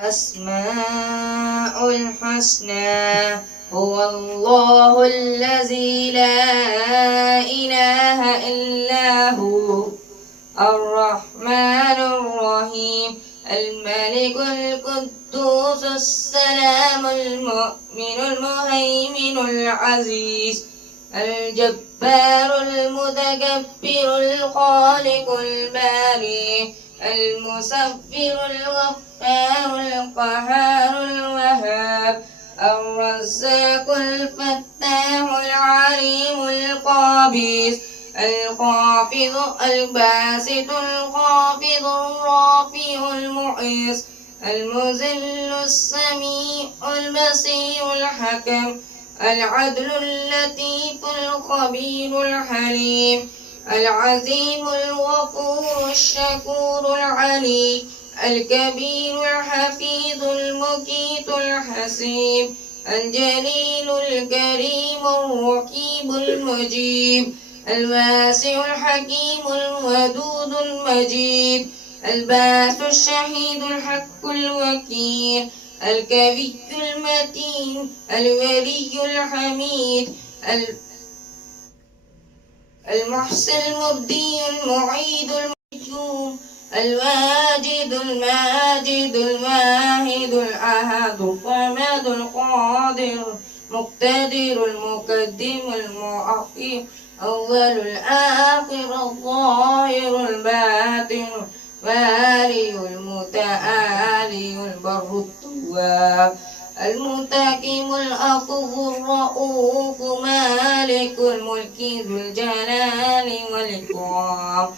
أسماء الحسنى هو الله الذي لا إله إلا هو الرحمن الرحيم الملك القدوس السلام المؤمن المهيمن العزيز الجبار المتكبر الخالق الباري المصبر الغفار القهار الوهاب الرزاق الفتاح العليم القابض الخافض الباسط الخافض الرافع المعز المذل السميع البصير الحكم العدل اللطيف الخبير الحليم العظيم الغفور الشكور العلي الكبير الحفيظ المقيت الحسيب الجليل الكريم الرقيب المجيب الواسع الحكيم الودود المجيد الباس الشهيد الحق الوكيل الكبي المتين الولي الحميد المحسن المبدي المعيد المجوم الواجد الماجد الواحد الأحد الصمد القادر مقتدر المقدم المؤخر أول الآخر الظاهر الباطن والي المتعالي البر التواب المنتقم العفو الرؤوف مالك الملك ذو الجلال والإكرام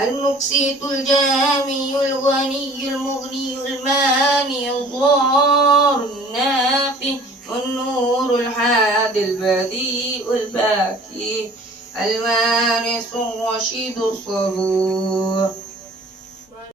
المقسط الجامي الغني المغني المانع الضار النافع والنور الحادي البديع الباكي الوارث الرشيد الصبور